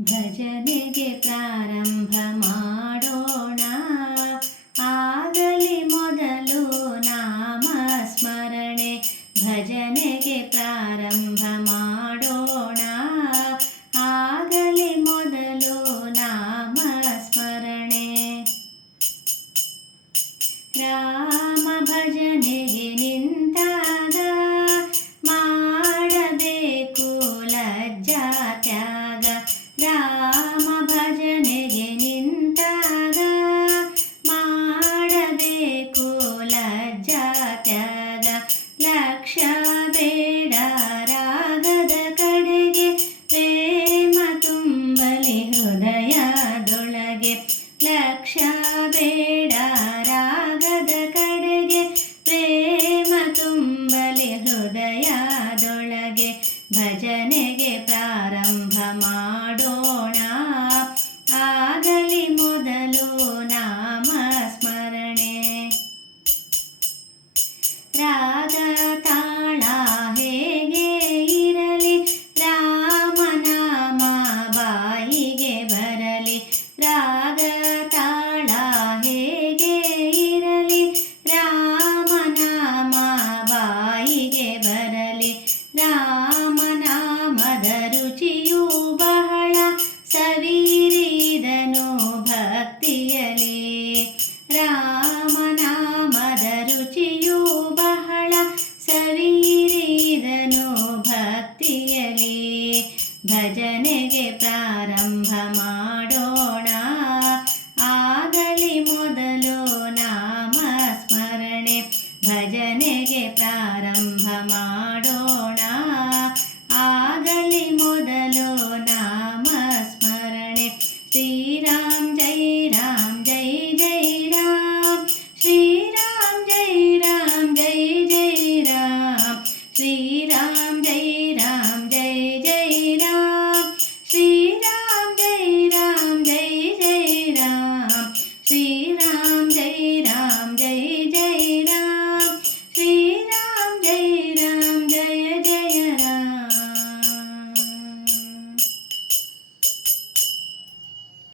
ಭಜನೆಗೆ ಪ್ರಾರಂಭ ಮಾಡೋಣ. ಆಗಲಿ ಮೊದಲು ನಾಮ ಸ್ಮರಣೆ ಭಜನೆಗೆ ಪ್ರಾರಂಭ ಮಾಡೋಣ. ಆಗಲಿ ಮೊದಲು ನಾಮ ಸ್ಮರಣೆ ರಾಮ ಭಜನೆಗೆ ಲಕ್ಷ ಬೇಡ ರಾಗದ ಕಡೆಗೆ ಪ್ರೇಮ ತುಂಬಲಿ ಹೃದಯದೊಳಗೆ ಭಜನೆಗೆ ಪ್ರಾರಂಭ ಮಾಡೋಣ. ಆಗಲಿ ಮೊದಲು ನಾಮ ಸ್ಮರಣೆ. ರಾಗ ಹೇಗೆ ಪ್ರಾರಂಭ ಮಾಡೋಣ ಆಗಲಿ ಮೊದಲು ನಾಮ ಸ್ಮರಣೆ ಭಜನೆಗೆ ಪ್ರಾರಂಭ ಮಾಡ